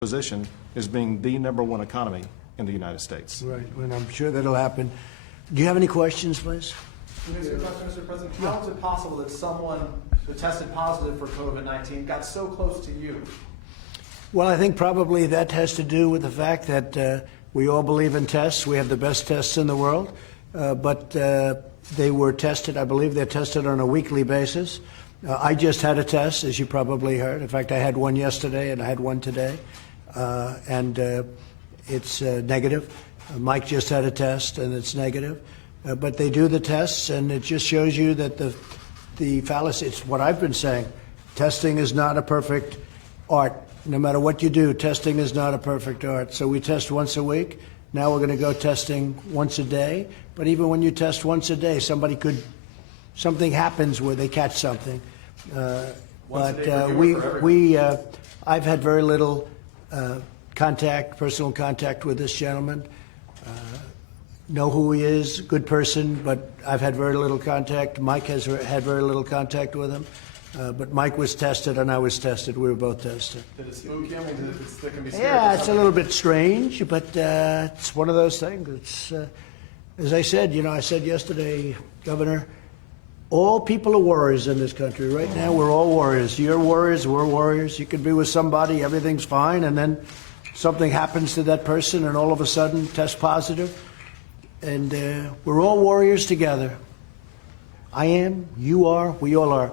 position as being the #1 economy in the United States. Right, and I'm sure that'll happen. Do you have any questions, please? Mr. President, how is it possible that someone who tested positive for COVID-19 got so close to you? Well, I think probably that has to do with the fact that we all believe in tests. We have the best tests in the world, but they were tested, I believe they're tested on a weekly basis. I just had a test, as you probably heard. In fact, I had one yesterday and I had one today, and it's negative. Mike just had a test and it's negative. But they do the tests, and it just shows you that the fallacy, it's what I've been saying. Testing is not a perfect art. No matter what you do, testing is not a perfect art. So we test once a week. Now we're going to go testing once a day. But even when you test once a day, something happens where they catch something. I've had very little personal contact with this gentleman. Know who he is, good person, but I've had very little contact. Mike has had very little contact with him. But Mike was tested and I was tested. We were both tested. Did it spook him? It can be scary. Yeah, it's a little bit strange, but it's one of those things. It's, as I said, I said yesterday, Governor, all people are warriors in this country. Right now, we're all warriors. You're warriors, we're warriors. You could be with somebody, everything's fine, and then something happens to that person, and all of a sudden, test positive. And we're all warriors together. I am, you are, we all are.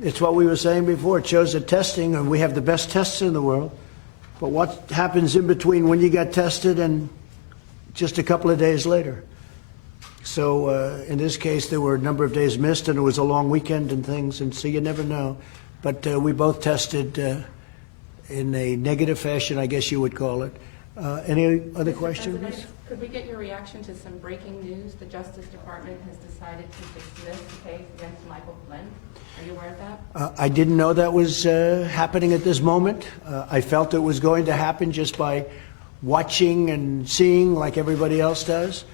It's what we were saying before. It shows that testing, and we have the best tests in the world. But what happens in between when you got tested and just a couple of days later? So in this case, there were a number of days missed, and it was a long weekend and things, and so you never know. But we both tested in a negative fashion, I guess you would call it. Any other questions? President, could we get your reaction to some breaking news? The Justice Department has decided to dismiss the case against Michael Flynn. Are you aware of that? I didn't know that was happening at this moment. I felt it was going to happen just by watching and seeing like everybody else does.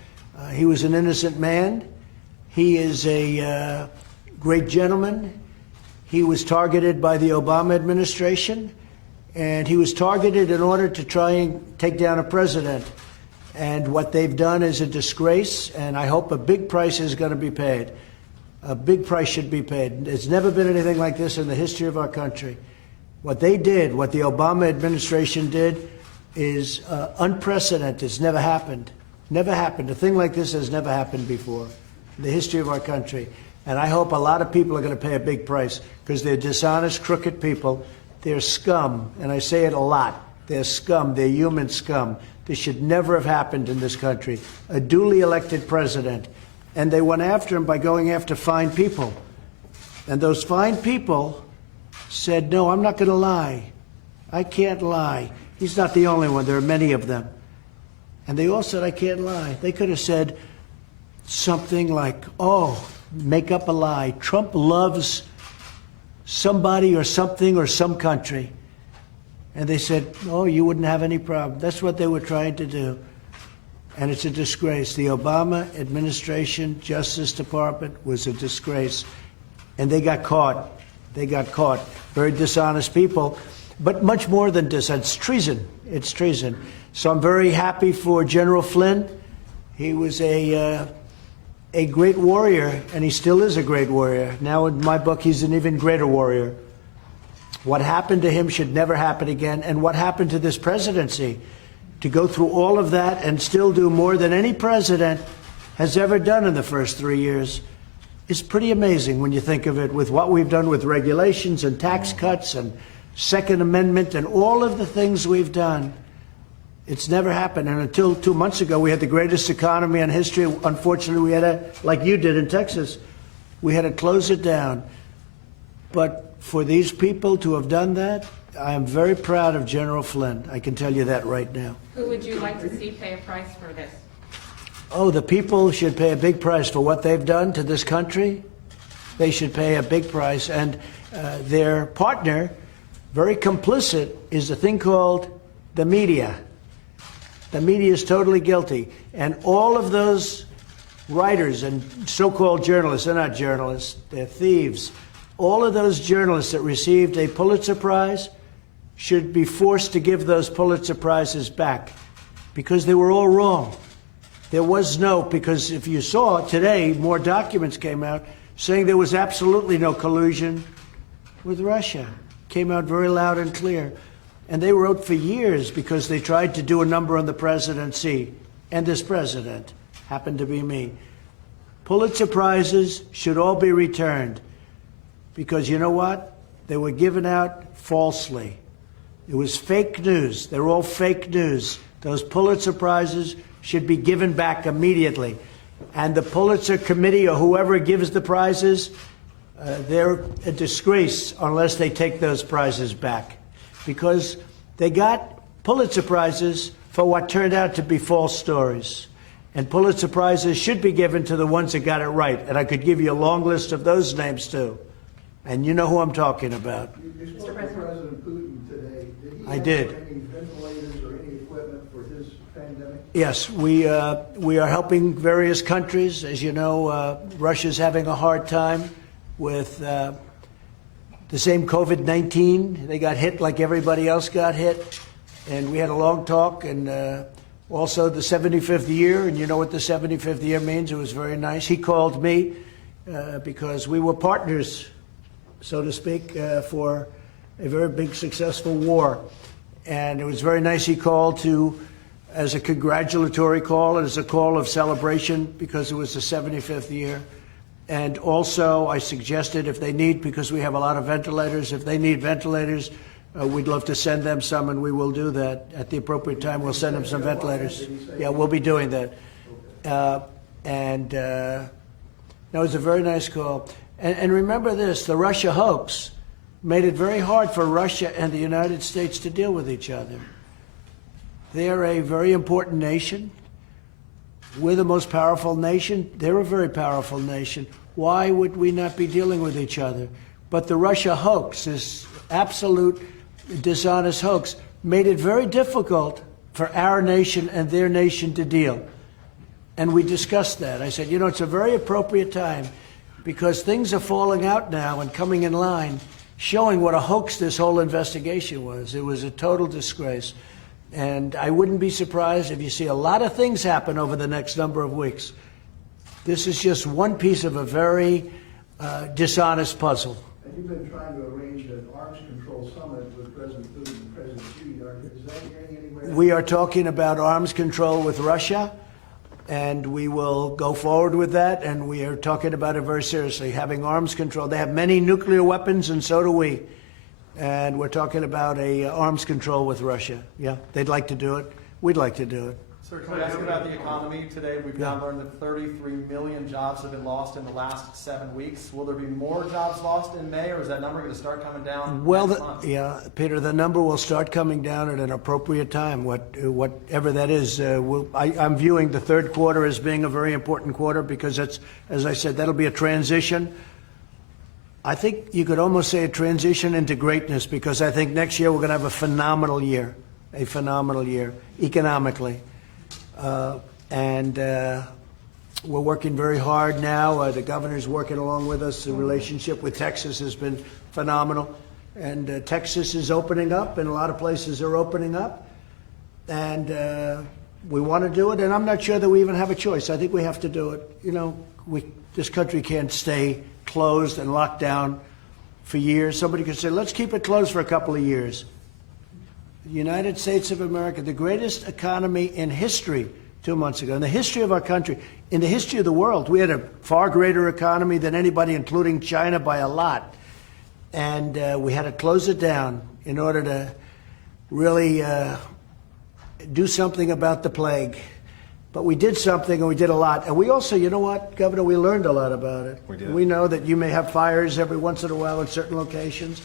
He was an innocent man. He is a great gentleman. He was targeted by the Obama administration, and he was targeted in order to try and take down a president. And what they've done is a disgrace, and I hope a big price is going to be paid. A big price should be paid. There's never been anything like this in the history of our country. What they did, what the Obama administration did, is unprecedented. It's never happened. Never happened. A thing like this has never happened before in the history of our country. And I hope a lot of people are going to pay a big price because they're dishonest, crooked people. They're scum, and I say it a lot. They're scum. They're human scum. This should never have happened in this country. A duly elected president. And they went after him by going after fine people. And those fine people said, no, I'm not going to lie. I can't lie. He's not the only one. There are many of them. And they all said, I can't lie. They could have said something like, oh, make up a lie. Trump loves somebody or something or some country. And they said, oh, you wouldn't have any problem. That's what they were trying to do. And it's a disgrace. The Obama administration, Justice Department, was a disgrace. And they got caught. They got caught. Very dishonest people. But much more than this. It's treason. It's treason. So I'm very happy for General Flynn. He was a great warrior, and he still is a great warrior. Now in my book, he's an even greater warrior. What happened to him should never happen again. And what happened to this presidency, to go through all of that and still do more than any president has ever done in the first 3 years, is pretty amazing when you think of it, with what we've done with regulations and tax cuts and Second Amendment and all of the things we've done. It's never happened. And until 2 months ago, we had the greatest economy in history. Unfortunately, we had to, like you did in Texas, we had to close it down. But for these people to have done that, I am very proud of General Flynn. I can tell you that right now. Who would you like to see pay a price for this? Oh, the people should pay a big price for what they've done to this country. They should pay a big price. And their partner, very complicit, is a thing called the media. The media is totally guilty. And all of those writers and so-called journalists, they're not journalists, they're thieves. All of those journalists that received a Pulitzer Prize, should be forced to give those Pulitzer Prizes back because they were all wrong. There was no, because if you saw today, more documents came out saying there was absolutely no collusion with Russia. Came out very loud and clear. And they wrote for years because they tried to do a number on the presidency. And this president happened to be me. Pulitzer Prizes should all be returned because you know what? They were given out falsely. It was fake news. They're all fake news. Those Pulitzer Prizes should be given back immediately. And the Pulitzer Committee or whoever gives the prizes, they're a disgrace unless they take those prizes back. Because they got Pulitzer Prizes for what turned out to be false stories. And Pulitzer Prizes should be given to the ones that got it right. And I could give you a long list of those names, too. And you know who I'm talking about. You spoke to President Putin today. Did he I did. ask for any ventilators or any equipment for his pandemic? Yes, we are helping various countries. As you know, Russia's having a hard time with the same COVID-19. They got hit like everybody else got hit. And we had a long talk, and also the 75th year, and you know what the 75th year means. It was very nice. He called me because we were partners, so to speak, for a very big, successful war. And it was very nice he called as a congratulatory call and as a call of celebration because it was the 75th year. And also I suggested if they need, because we have a lot of ventilators, if they need ventilators, we'd love to send them some, and we will do that. At the appropriate time, we'll send them some ventilators. Yeah, we'll be doing that. That was a very nice call. And remember this, the Russia hoax made it very hard for Russia and the United States to deal with each other. They're a very important nation. We're the most powerful nation. They're a very powerful nation. Why would we not be dealing with each other? But the Russia hoax, this absolute dishonest hoax, made it very difficult for our nation and their nation to deal. And we discussed that. I said, you know, it's a very appropriate time because things are falling out now and coming in line, showing what a hoax this whole investigation was. It was a total disgrace. And I wouldn't be surprised if you see a lot of things happen over the next number of weeks. This is just one piece of a very dishonest puzzle. And you've been trying to arrange an arms control summit with President Putin and President Xi. Is that getting anywhere? We are talking about arms control with Russia, and we will go forward with that, and we are talking about it very seriously, having arms control. They have many nuclear weapons, and so do we. And we're talking about a arms control with Russia. Yeah, they'd like to do it. We'd like to do it. Sir, can I ask about the economy? Today, we've now learned that 33 million jobs have been lost in the last 7 weeks. Will there be more jobs lost in May, or is that number going to start coming down next month? Yeah, Peter, the number will start coming down at an appropriate time, whatever that is. I'm viewing the third quarter as being a very important quarter because it's, as I said, that'll be a transition. I think you could almost say a transition into greatness because I think next year we're going to have a phenomenal year economically. We're working very hard now. The governor's working along with us. The relationship with Texas has been phenomenal. And Texas is opening up, and a lot of places are opening up. And we want to do it, and I'm not sure that we even have a choice. I think we have to do it. You know, this country can't stay closed and locked down for years. Somebody could say, let's keep it closed for a couple of years. The United States of America, the greatest economy in history 2 months ago, in the history of our country, in the history of the world. We had a far greater economy than anybody, including China, by a lot. And we had to close it down in order to really do something about the plague. But we did something, and we did a lot. And we also, you know what, Governor, we learned a lot about it. We did. We know that you may have fires every once in a while in certain locations.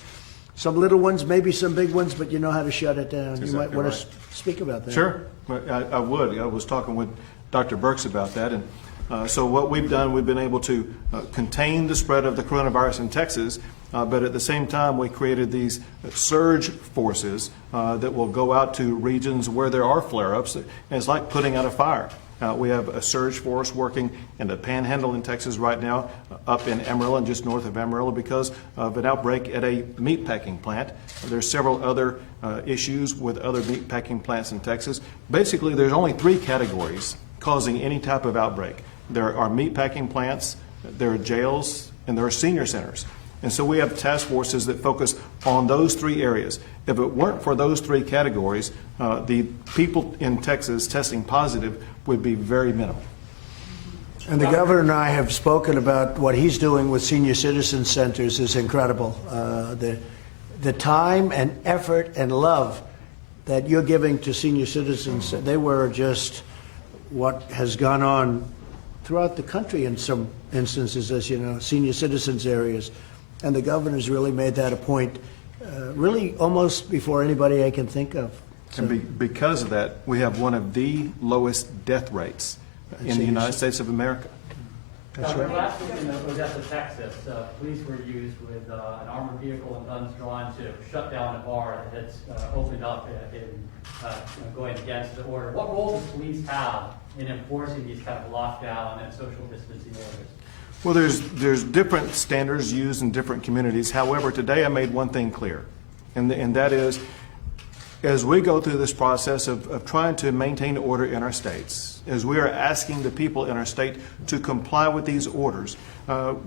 Some little ones, maybe some big ones, but you know how to shut it down. That's you might exactly want right. to speak about that. Sure, I would. I was talking with Dr. Birx about that, and so what we've done, we've been able to contain the spread of the coronavirus in Texas, but at the same time, we created these surge forces that will go out to regions where there are flare-ups, and it's like putting out a fire. We have a surge force working in the Panhandle in Texas right now, up in Amarillo and just north of Amarillo because of an outbreak at a meatpacking plant. There's several other issues with other meatpacking plants in Texas. Basically, there's only 3 categories causing any type of outbreak. There are meatpacking plants, there are jails, and there are senior centers. And so we have task forces that focus on those 3 areas. If it weren't for those 3 categories, the people in Texas testing positive would be very minimal. And the governor and I have spoken about what he's doing with senior citizen centers is incredible. The time and effort and love that you're giving to senior citizens, they were just what has gone on throughout the country in some instances, as you know, senior citizens areas. And the governor's really made that a point, really almost before anybody I can think of. So, And because of that, we have one of the lowest death rates in the United States of America. That's Now, right. last week in Odessa, Texas, police were used with an armored vehicle and guns drawn to shut down a bar that had opened up in going against the order. What role does police have in enforcing these kind of lockdown and social distancing orders? Well, there's different standards used in different communities. However, today I made one thing clear, and that is, as we go through this process of trying to maintain order in our states, as we are asking the people in our state to comply with these orders,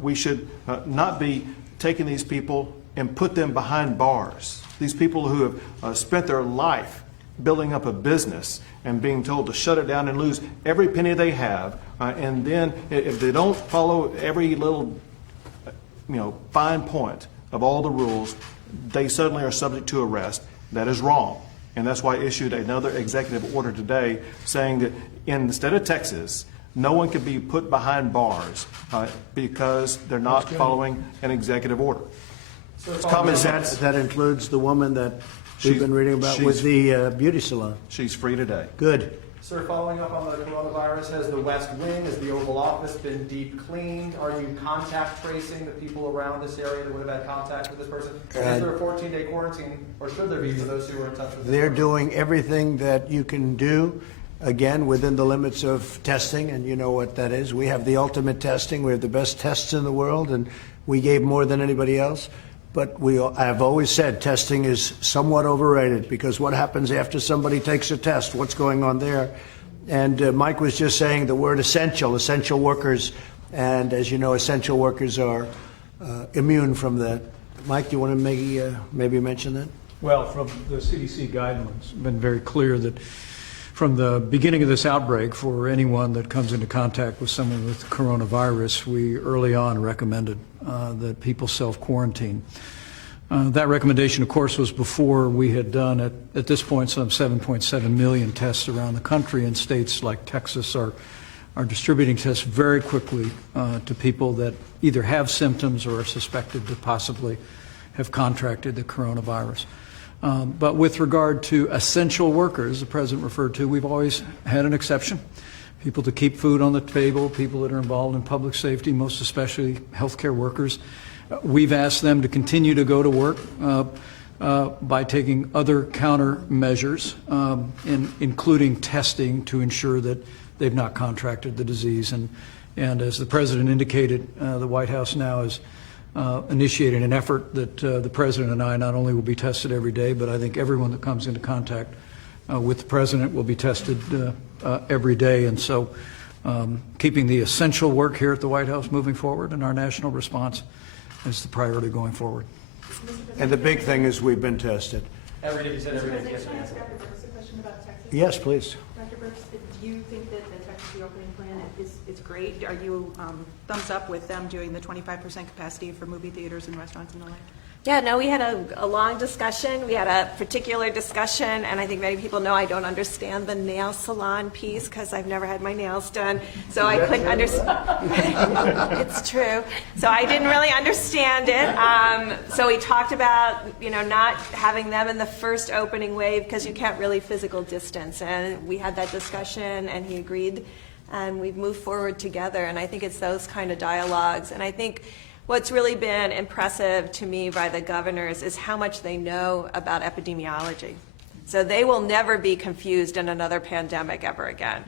we should not be taking these people and put them behind bars. These people who have spent their life building up a business and being told to shut it down and lose every penny they have, and then if they don't follow every little fine point of all the rules, they suddenly are subject to arrest. That is wrong. And that's why I issued another executive order today saying that in the state of Texas, no one can be put behind bars because they're not following an executive order. So It's common sense. That includes the woman that we've been reading about with the beauty salon. She's free today. Good. Sir, following up on the coronavirus, has the West Wing, has the Oval Office been deep cleaned? Are you contact tracing the people around this area that would have had contact with this person? Is there a 14-day quarantine, or should there be for those who were in touch with this They're person? doing everything that you can do, again, within the limits of testing, and you know what that is. We have the ultimate testing. We have the best tests in the world, and we gave more than anybody else. But I've always said testing is somewhat overrated, because what happens after somebody takes a test? What's going on there? And Mike was just saying the word essential workers, and as you know, essential workers are immune from that. Mike, do you want to maybe mention that? Well, from the CDC guidelines, it's been very clear that from the beginning of this outbreak, for anyone that comes into contact with someone with coronavirus, we early on recommended that people self-quarantine. That recommendation, of course, was before we had done, at this point, some 7.7 million tests around the country, and states like Texas are distributing tests very quickly to people that either have symptoms or are suspected to possibly have contracted the coronavirus. But with regard to essential workers, the President referred to, we've always had an exception. People to keep food on the table, people that are involved in public safety, most especially healthcare workers. We've asked them to continue to go to work by taking other countermeasures, including testing to ensure that they've not contracted the disease. And as the President indicated, the White House now is initiating an effort that the President and I not only will be tested every day, but I think everyone that comes into contact with the President will be tested every day. And so keeping the essential work here at the White House moving forward and our national response is the priority going forward. And the big thing is we've been tested. Every day, you said every day. Can I ask Dr. Burks a question about Texas? Yes, please. Dr. Burks, do you think that the Texas reopening plan is great? Are you thumbs up with them doing the 25% capacity for movie theaters and restaurants and the like? Yeah, no, we had a long discussion. We had a particular discussion, and I think many people know I don't understand the nail salon piece because I've never had my nails done. So I couldn't understand. It's true. So I didn't really understand it. So we talked about, not having them in the first opening wave because you can't really physical distance. And we had that discussion, and he agreed, and we've moved forward together. And I think it's those kind of dialogues. And I think what's really been impressive to me by the governors is how much they know about epidemiology. So they will never be confused in another pandemic ever again,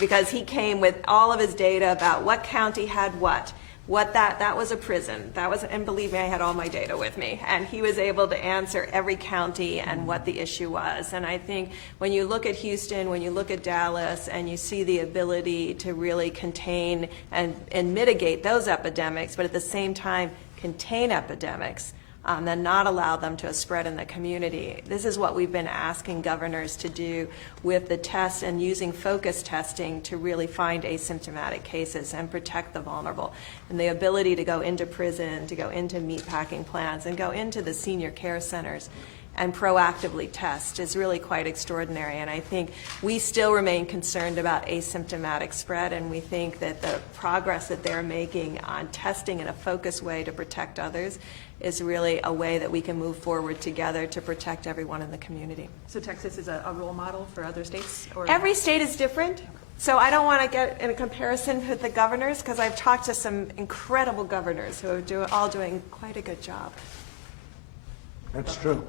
because he came with all of his data about what county had what That was a prison. And believe me, I had all my data with me. And he was able to answer every county and what the issue was. And I think when you look at Houston, when you look at Dallas, and you see the ability to really contain and mitigate those epidemics, but at the same time contain epidemics, and not allow them to spread in the community. This is what we've been asking governors to do with the tests and using focus testing to really find asymptomatic cases and protect the vulnerable. And the ability to go into prison, to go into meatpacking plants, and go into the senior care centers and proactively test is really quite extraordinary. And I think we still remain concerned about asymptomatic spread, and we think that the progress that they're making on testing in a focused way to protect others is really a way that we can move forward together to protect everyone in the community. So Texas is a role model for other states? Or Every state is different, so I don't want to get in a comparison with the governors, because I've talked to some incredible governors who are all doing quite a good job. That's true.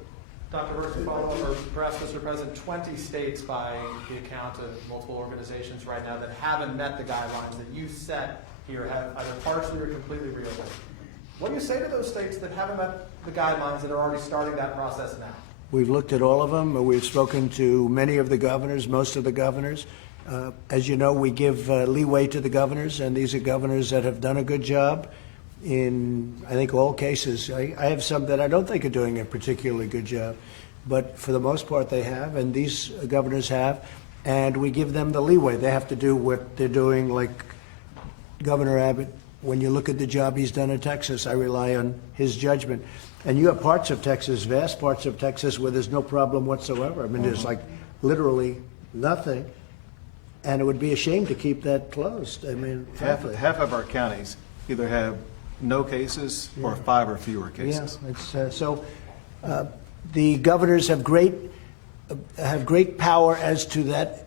Dr. Burks, to follow up, or perhaps, Mr. President, 20 states by the account of multiple organizations right now that haven't met the guidelines that you set here, have either partially or completely reopened. What do you say to those states that haven't met the guidelines that are already starting that process now? We've looked at all of them. We've spoken to many of the governors, most of the governors. As you know, we give leeway to the governors, and these are governors that have done a good job in, I think, all cases. I have some that I don't think are doing a particularly good job, but for the most part they have, and these governors have, and we give them the leeway. They have to do what they're doing, like Governor Abbott. When you look at the job he's done in Texas, I rely on his judgment. And you have parts of Texas, vast parts of Texas, where there's no problem whatsoever. I mean, there's like literally nothing. And it would be a shame to keep that closed. I mean, Half of our counties either have no cases or 5 or fewer cases. Yeah, it's, the governors have great power as to that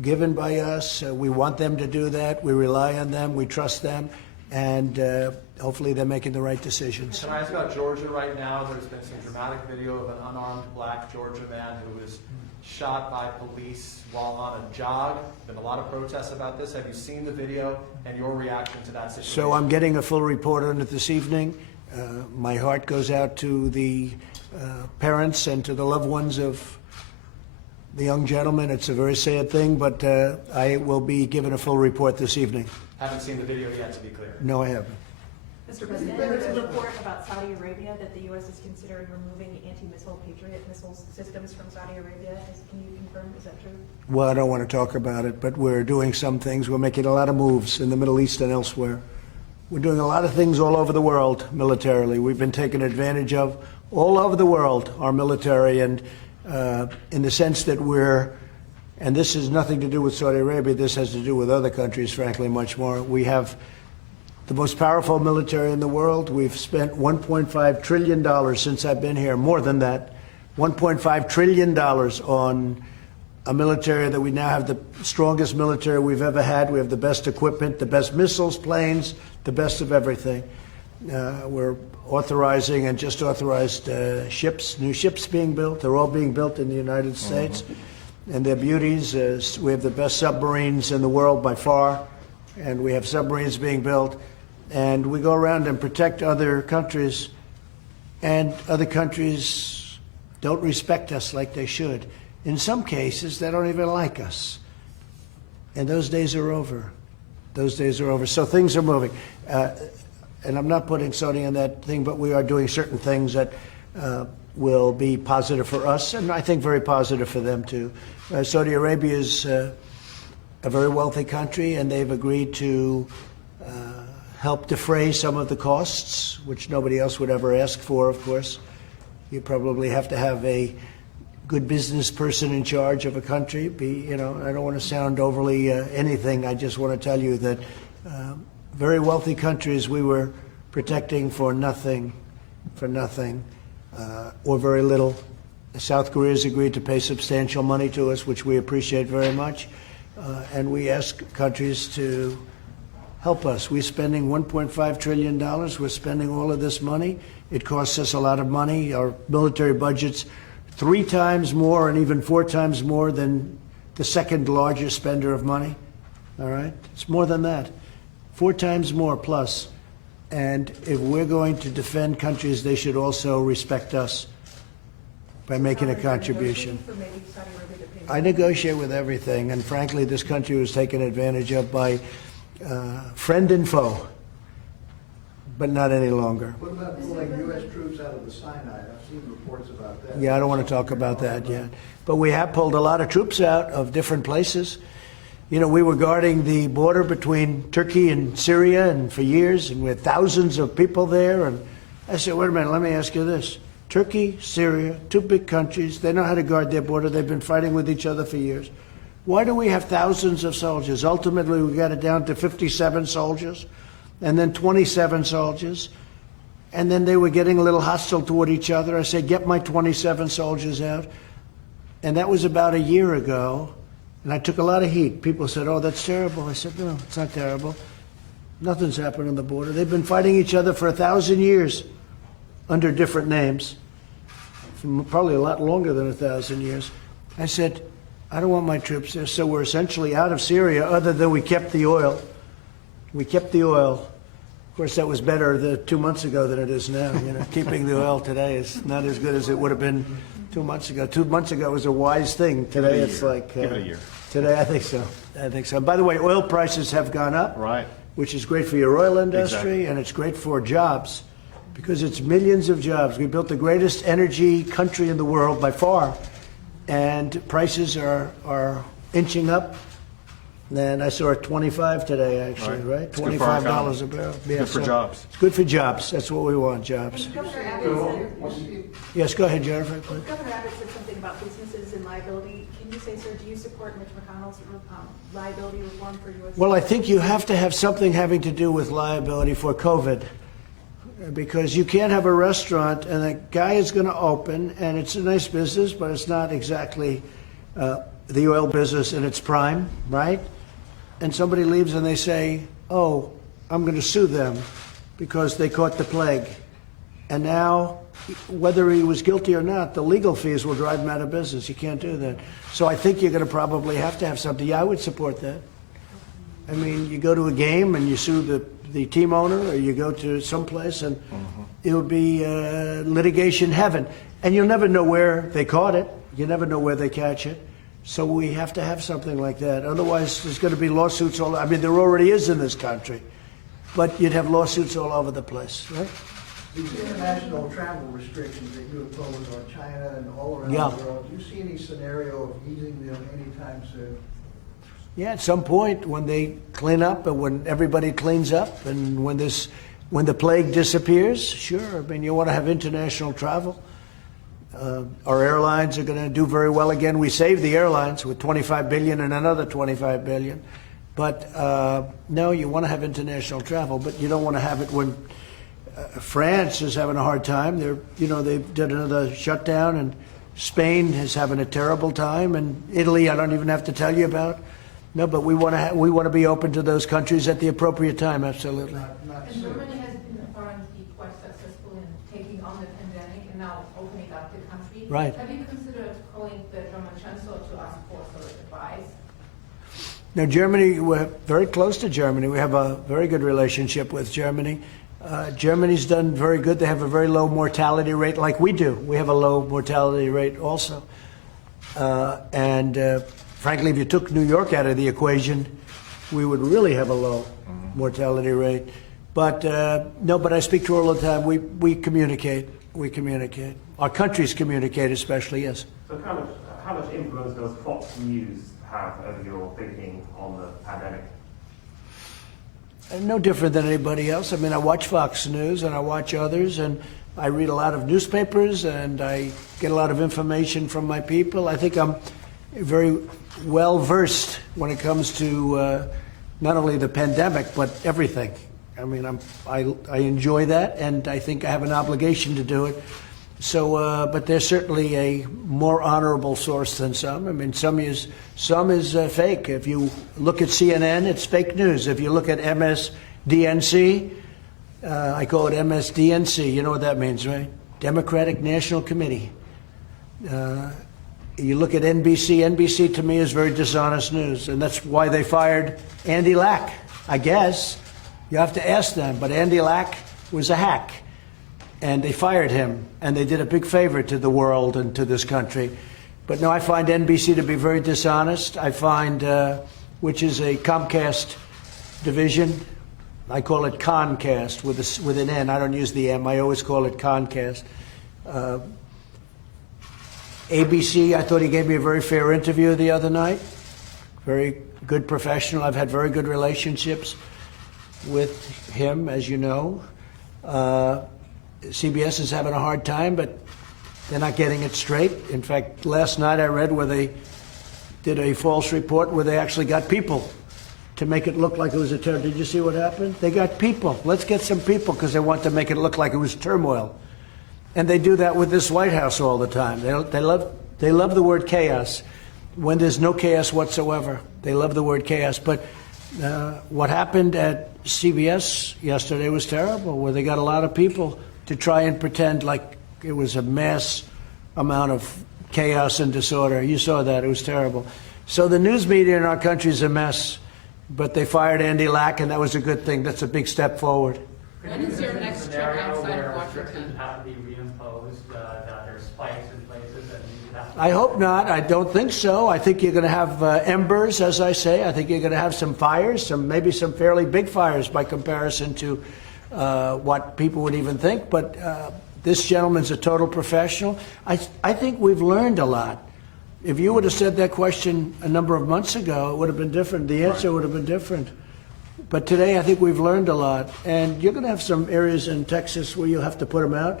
given by us. We want them to do that. We rely on them. We trust them. And hopefully they're making the right decisions. Can I ask about Georgia right now? There's been some dramatic video of an unarmed black Georgia man who was shot by police while on a jog. There's been a lot of protests about this. Have you seen the video and your reaction to that situation? So I'm getting a full report on it this evening. My heart goes out to the parents and to the loved ones of the young gentleman. It's a very sad thing, but I will be given a full report this evening. Haven't seen the video yet, to be clear. No, I haven't. Mr. President, there was a report about Saudi Arabia that the U.S. is considering removing anti-missile Patriot missile systems from Saudi Arabia. Can you confirm, is that true? Well, I don't want to talk about it, but we're doing some things. We're making a lot of moves in the Middle East and elsewhere. We're doing a lot of things all over the world militarily. We've been taken advantage of all over the world, our military, and in the sense that and this has nothing to do with Saudi Arabia, this has to do with other countries, frankly, much more. We have the most powerful military in the world. We've spent $1.5 trillion since I've been here, more than that, $1.5 trillion on a military that we now have the strongest military we've ever had. We have the best equipment, the best missiles, planes, the best of everything. We're authorizing and just authorized ships, new ships being built. They're all being built in the United States. And their beauties is we have the best submarines in the world by far, and we have submarines being built. And we go around and protect other countries, and other countries don't respect us like they should. In some cases, they don't even like us. And those days are over. Those days are over. So things are moving. And I'm not putting Saudi on that thing, but we are doing certain things that will be positive for us, and I think very positive for them too. Saudi Arabia is a very wealthy country, and they've agreed to help defray some of the costs, which nobody else would ever ask for, of course. You probably have to have a good business person in charge of a country. I don't want to sound overly anything. I just want to tell you that very wealthy countries we were protecting for nothing, or very little. South Korea has agreed to pay substantial money to us, which we appreciate very much. And we ask countries to help us. We're spending $1.5 trillion. We're spending all of this money. It costs us a lot of money. Our military budget's 3 times more and even 4 times more than the second largest spender of money. All right? It's more than that. 4 times more plus. And if we're going to defend countries, they should also respect us by making a contribution. For maybe Saudi Arabia to pay I negotiate with everything, and frankly, this country was taken advantage of by friend and foe, but not any longer. What about pulling U.S. troops out of the Sinai? I've seen reports about that. Yeah, I don't want to talk about that yet. But we have pulled a lot of troops out of different places. You know, we were guarding the border between Turkey and Syria and for years, and we had thousands of people there. And I said, wait a minute, let me ask you this. Turkey, Syria, two big countries, they know how to guard their border. They've been fighting with each other for years. Why do we have thousands of soldiers? Ultimately, we got it down to 57 soldiers, and then 27 soldiers. And then they were getting a little hostile toward each other. I said, get my 27 soldiers out. And that was about a year ago. And I took a lot of heat. People said, oh, that's terrible. I said, no, it's not terrible. Nothing's happened on the border. They've been fighting each other for 1,000 years under different names, probably a lot longer than 1,000 years. I said, I don't want my troops there. So we're essentially out of Syria, other than we kept the oil. We kept the oil. Of course, that was better 2 months ago than it is now. You know, keeping the oil today is not as good as it would have been 2 months ago. 2 months ago was a wise thing. Today it's like... Give it a year. Today, I think so. I think so. By the way, oil prices have gone up. Right. Which is great for your oil industry, Exactly. and it's great for jobs, because it's millions of jobs. We built the greatest energy country in the world by far, and prices are inching up. And I saw it 25 today, actually, right? It's good for our $25 a economy. barrel. Good for jobs. It's good for jobs. That's what we want, jobs. Governor Abbott said, Yes, go ahead, Jennifer, please. Governor Abbott said something about businesses and liability. Can you say, sir, do you support Mitch McConnell's liability reform for U.S.? Well, I think you have to have something having to do with liability for COVID, because you can't have a restaurant and a guy is going to open, and it's a nice business, but it's not exactly the oil business in its prime, right? And somebody leaves and they say, oh, I'm going to sue them because they caught the plague. And now, whether he was guilty or not, the legal fees will drive him out of business. You can't do that. So I think you're going to probably have to have something. Yeah, I would support that. I mean, you go to a game and you sue the team owner, or you go to someplace and it'll be litigation heaven. And you'll never know where they caught it. You never know where they catch it. So we have to have something like that. Otherwise, there's going to be lawsuits all. I mean, there already is in this country, but you'd have lawsuits all over the place, right? These international travel restrictions that you impose on China and all around Yeah. the world, do you see any scenario of easing them anytime soon? Yeah, at some point when they clean up and when everybody cleans up and when the plague disappears, sure. I mean, you want to have international travel. Our airlines are going to do very well again. We saved the airlines with $25 billion and another $25 billion. But no, you want to have international travel, but you don't want to have it when France is having a hard time. They did another shutdown, and Spain is having a terrible time, and Italy, I don't even have to tell you about. No, but we want to be open to those countries at the appropriate time. Absolutely. Not And soon. Germany has been apparently quite successful in taking on the pandemic and now opening up the country. Right. Have you considered calling the German Chancellor to ask for sort of advice? Now, Germany, we're very close to Germany. We have a very good relationship with Germany. Germany's done very good. They have a very low mortality rate, like we do. We have a low mortality rate also. Frankly, if you took New York out of the equation, we would really have a low mortality rate. But no, but I speak to her all the time. We communicate. We communicate. Our countries communicate, especially, yes. So how much influence does Fox News have over your thinking on the pandemic? No different than anybody else. I mean, I watch Fox News and I watch others, and I read a lot of newspapers, and I get a lot of information from my people. I think I'm very well versed when it comes to not only the pandemic, but everything. I mean, I enjoy that, and I think I have an obligation to do it. So, but there's certainly a more honorable source than some. I mean, some is fake. If you look at CNN, it's fake news. If you look at MSDNC, I call it MSDNC. You know what that means, right? Democratic National Committee. You look at NBC. NBC to me is very dishonest news, and that's why they fired Andy Lack, I guess. You have to ask them. But Andy Lack was a hack, and they fired him, and they did a big favor to the world and to this country. But no, I find NBC to be very dishonest. I find, which is a Comcast division. I call it Concast with an N. I don't use the M. I always call it Concast. ABC, I thought he gave me a very fair interview the other night. Very good professional. I've had very good relationships with him, as you know. CBS is having a hard time, but they're not getting it straight. In fact, last night I read where they did a false report where they actually got people to make it look like it was a terror. Did you see what happened? They got people. Let's get some people because they want to make it look like it was turmoil. And they do that with this White House all the time. They love the word chaos when there's no chaos whatsoever. They love the word chaos. But what happened at CBS yesterday was terrible, where they got a lot of people to try and pretend like it was a mass amount of chaos and disorder. You saw that. It was terrible. So the news media in our country is a mess. But they fired Andy Lack, and that was a good thing. That's a big step forward. When is your next trip outside of Washington? Restrictions have to be reimposed, that there's spikes in places that you have to... I hope not. I don't think so. I think you're going to have embers, as I say. I think you're going to have some fires, maybe some fairly big fires by comparison to what people would even think. But this gentleman's a total professional. I think we've learned a lot. If you would have said that question a number of months ago, it would have been different. The answer would have been different. But today, I think we've learned a lot. And you're going to have some areas in Texas where you'll have to put him out,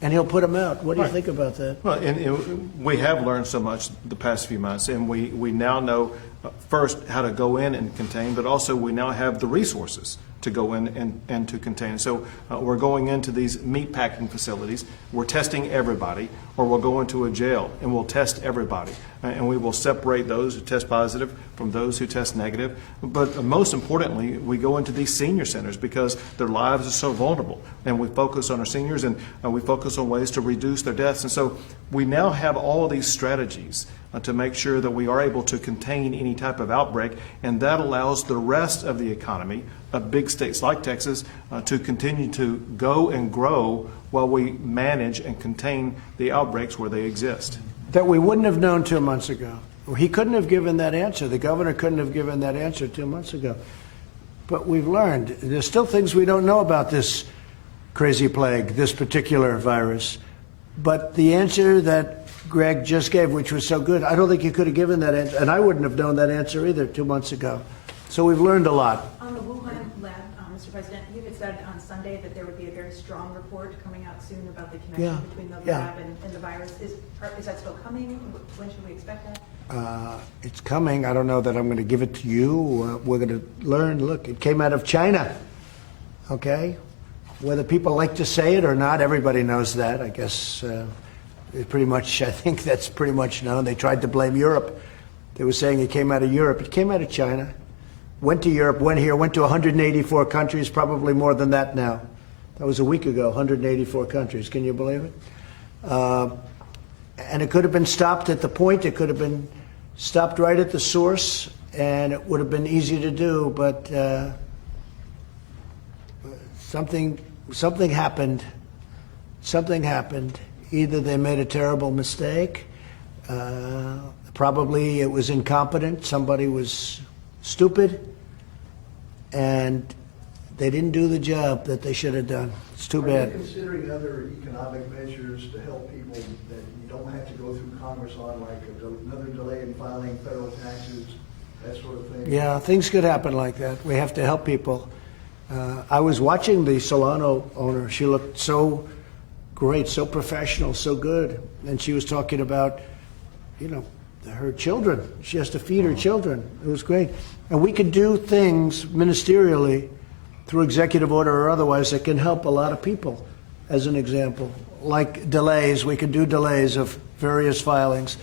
and he'll put him out. What do you think about that? Well, and we have learned so much the past few months, and we now know, first, how to go in and contain, but also we now have the resources to go in and to contain. So we're going into these meat packing facilities, we're testing everybody, or we'll go into a jail and we'll test everybody. And we will separate those who test positive from those who test negative. But most importantly, we go into these senior centers because their lives are so vulnerable. And we focus on our seniors, and we focus on ways to reduce their deaths. And so we now have all of these strategies to make sure that we are able to contain any type of outbreak, and that allows the rest of the economy of big states like Texas to continue to go and grow while we manage and contain the outbreaks where they exist. That we wouldn't have known 2 months ago. He couldn't have given that answer. The governor couldn't have given that answer 2 months ago. But we've learned. There's still things we don't know about this crazy plague, this particular virus. But the answer that Greg just gave, which was so good, I don't think you could have given that answer, and I wouldn't have known that answer either 2 months ago. So we've learned a lot. On the Wuhan lab, Mr. President, you had said on Sunday that there would be a very strong report coming out soon about the connection between the lab and the virus. Is that still coming? When should we expect that? It's coming. I don't know that I'm going to give it to you. We're going to learn. Look, it came out of China. Okay? Whether people like to say it or not, everybody knows that. I guess it pretty much, I think that's pretty much known. They tried to blame Europe. They were saying it came out of Europe. It came out of China. Went to Europe, went here, went to 184 countries, probably more than that now. That was a week ago, 184 countries. Can you believe it? And it could have been stopped at the point. It could have been stopped right at the source, and it would have been easy to do. But something happened. Something happened. Either they made a terrible mistake. Probably it was incompetent. Somebody was stupid, and they didn't do the job that they should have done. It's too bad. Are you considering other economic measures to help people that you don't have to go through Congress on, like another delay in filing federal taxes, that sort of thing? Yeah, things could happen like that. We have to help people. I was watching the Solano owner. She looked so great, so professional, so good. And she was talking about, her children. She has to feed her children. It was great. And we could do things ministerially through executive order or otherwise that can help a lot of people, as an example. Like delays, we could do delays of various filings.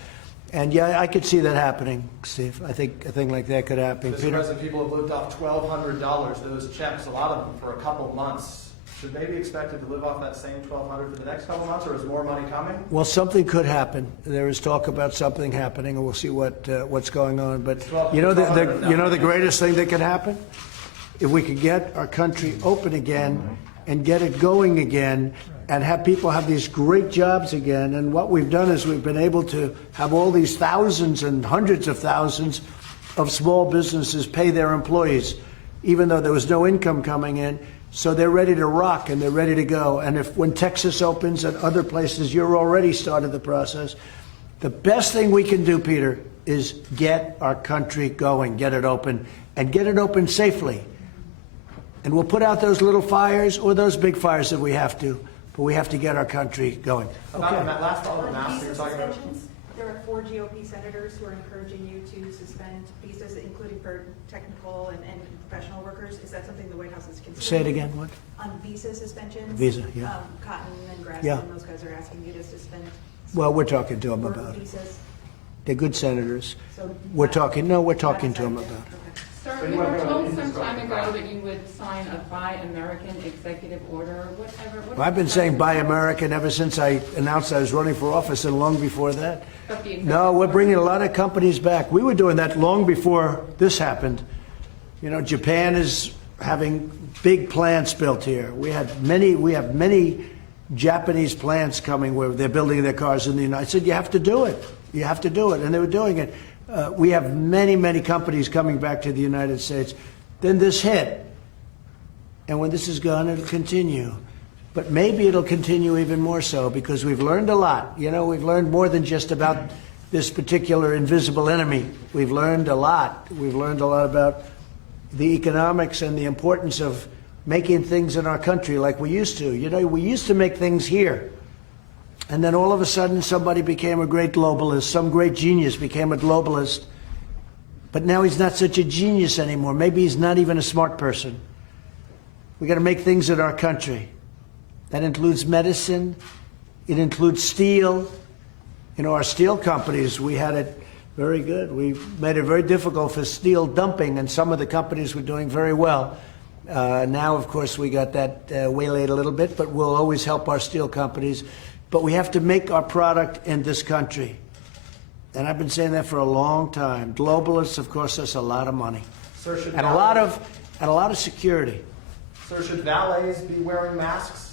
And yeah, I could see that happening, Steve. I think a thing like that could happen. Mr. President, people have lived off $1,200. Those checks, a lot of them for a couple months. Should they be expected to live off that same $1,200 for the next couple months, or is more money coming? Well, something could happen. There is talk about something happening, and we'll see what's going on. But the greatest thing that could happen if we could get our country open again and get it going again and have people have these great jobs again. And what we've done is we've been able to have all these thousands and hundreds of thousands of small businesses pay their employees, even though there was no income coming in. So they're ready to rock and they're ready to go. And if when Texas opens and other places, you're already started the process. The best thing we can do, Peter, is get our country going, get it open, and get it open safely. And we'll put out those little fires or those big fires if we have to, but we have to get our country going. About Okay. the last all the On maps that you're visa talking about. suspensions, there are 4 GOP senators who are encouraging you to suspend visas, including for technical and professional workers. Is that something the White House is considering? Say it again, what? On visa suspensions? Visa, yeah. Cotton and Grassley, Yeah. and those guys are asking you to suspend. Well, we're talking to them work about it. visas. They're good senators. So We're that- talking to them that's about it. okay. Sir, So we you were want to go told into some this time right ago now? that you would sign a Buy American executive order, whatever. What I've been is saying that? Buy American ever since I announced I was running for office and long before that. But the executive No, we're order- bringing a lot of companies back. We were doing that long before this happened. You know, Japan is having big plants built here. We have many Japanese plants coming where they're building their cars in the United States. I said, you have to do it. You have to do it. And they were doing it. We have many companies coming back to the United States. Then this hit. And when this is gone, it'll continue. But maybe it'll continue even more so because we've learned a lot. You know, we've learned more than just about this particular invisible enemy. We've learned a lot. We've learned a lot about the economics and the importance of making things in our country like we used to. You know, we used to make things here. And then all of a sudden somebody became a great globalist. Some great genius became a globalist. But now he's not such a genius anymore. Maybe he's not even a smart person. We got to make things in our country. That includes medicine. It includes steel. You know, our steel companies, we had it very good. We made it very difficult for steel dumping, and some of the companies were doing very well. Now, of course, we got that waylaid a little bit, but we'll always help our steel companies. But we have to make our product in this country. And I've been saying that for a long time. Globalists have cost us a lot of money. Sir, should And a lot of security. Sir, should valets be wearing masks?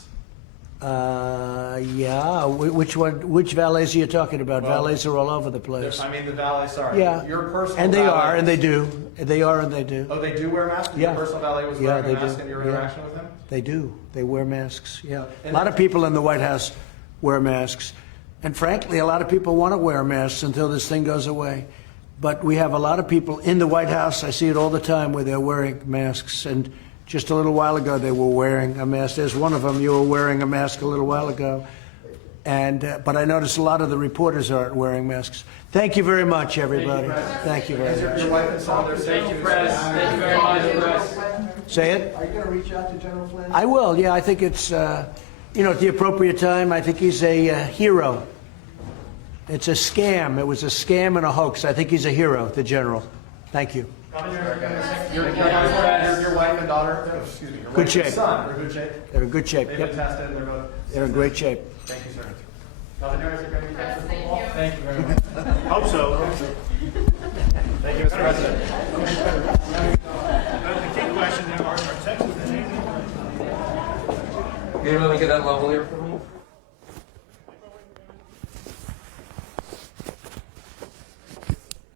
Yeah. Which valets are you talking about? Well, valets are all over the place. I mean the valet, sorry. Yeah. Your personal And they valet. are, and they do. They are, and they do. Oh, they do wear masks? Yeah. Your personal valet was Yeah, wearing a they mask do. in your Yeah. interaction with him? They do. They wear masks. Yeah. A And lot of people in the White House wear masks. And frankly, a lot of people want to wear masks until this thing goes away. But we have a lot of people in the White House, I see it all the time, where they're wearing masks. And just a little while ago, they were wearing a mask. There's one of them, you were wearing a mask a little while ago. And but I noticed a lot of the reporters aren't wearing masks. Thank you very much, everybody. Thank you very Your much. wife and son, they're safe. Thank you, Press. Thank you very much, Press. Say it. Are you going to reach out to General Flynn? I will, yeah. I think it's, at the appropriate time, I think he's a hero. It's a scam. It was a scam and a hoax. I think he's a hero, the general. Thank you. Your wife and daughter, excuse me, your Good wife shape. and son are in good shape? They're in good shape. They've been Yep. tested and they're both... They're in great shape. Thank you, sir. Governor, is it going to be tested for football? Thank you very much. Hope so. Thank you, Mr. President. The key question there, are Texas and Can you let me get that level here?